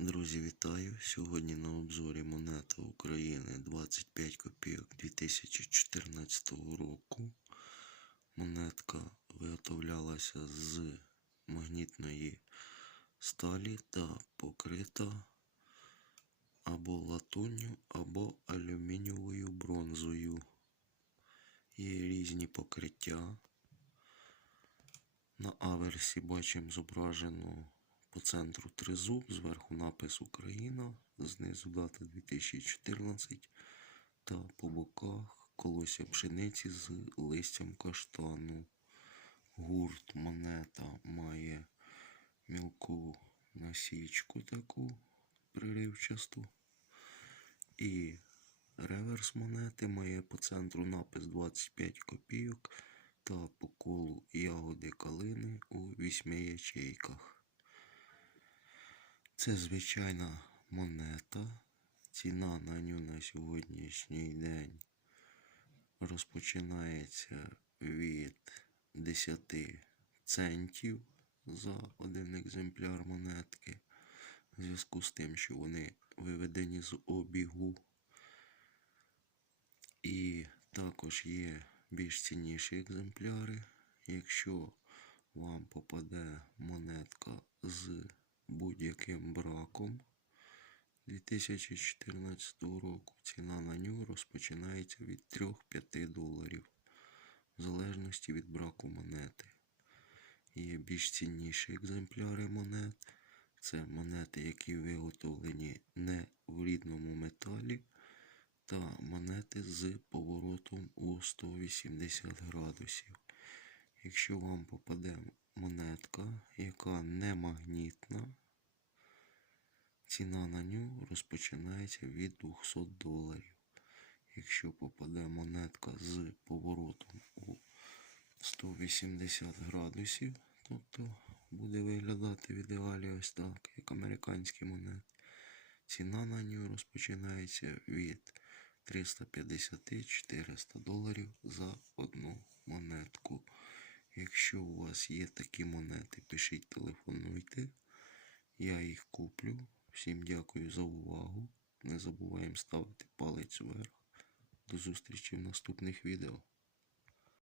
Друзі, вітаю! Сьогодні на обзорі монета України 25 копійок 2014 року. Монетка виготовлялася з магнітної сталі та покрита або латунню, або алюмінієвою бронзою. Є різні покриття. На аверсі бачимо зображено по центру тризуб, зверху напис Україна, знизу дата 2014 та по боках колося пшениці з листям каштану. Гурт монета має мілку насічку таку приривчасту. І реверс монети має по центру напис 25 копійок та по колу ягоди калини у вісьми ячейках. Це звичайна монета. Ціна на ню на сьогоднішній день розпочинається від 10 центів за один екземпляр монетки. В зв'язку з тим, що вони виведені з обігу. І також є більш цінніші екземпляри. Якщо вам попаде монетка з будь-яким браком 2014 року, ціна на нього розпочинається від 3-5 доларів, в залежності від браку монети. Є більш цінніші екземпляри монет. Це монети, які виготовлені не в рідному металі, та монети з поворотом у 180 градусів. Якщо вам попаде монетка, яка не магнітна, ціна на нього розпочинається від 200 доларів. Якщо попаде монетка з поворотом у 180 градусів, тобто буде виглядати в ідеалі ось так, як американські монети, ціна на нього розпочинається від 350-400 доларів за одну монетку. Якщо у вас є такі монети, пишіть, телефонуйте. Я їх куплю. Всім дякую за увагу. Не забуваємо ставити палець вверх. До зустрічі в наступних відео.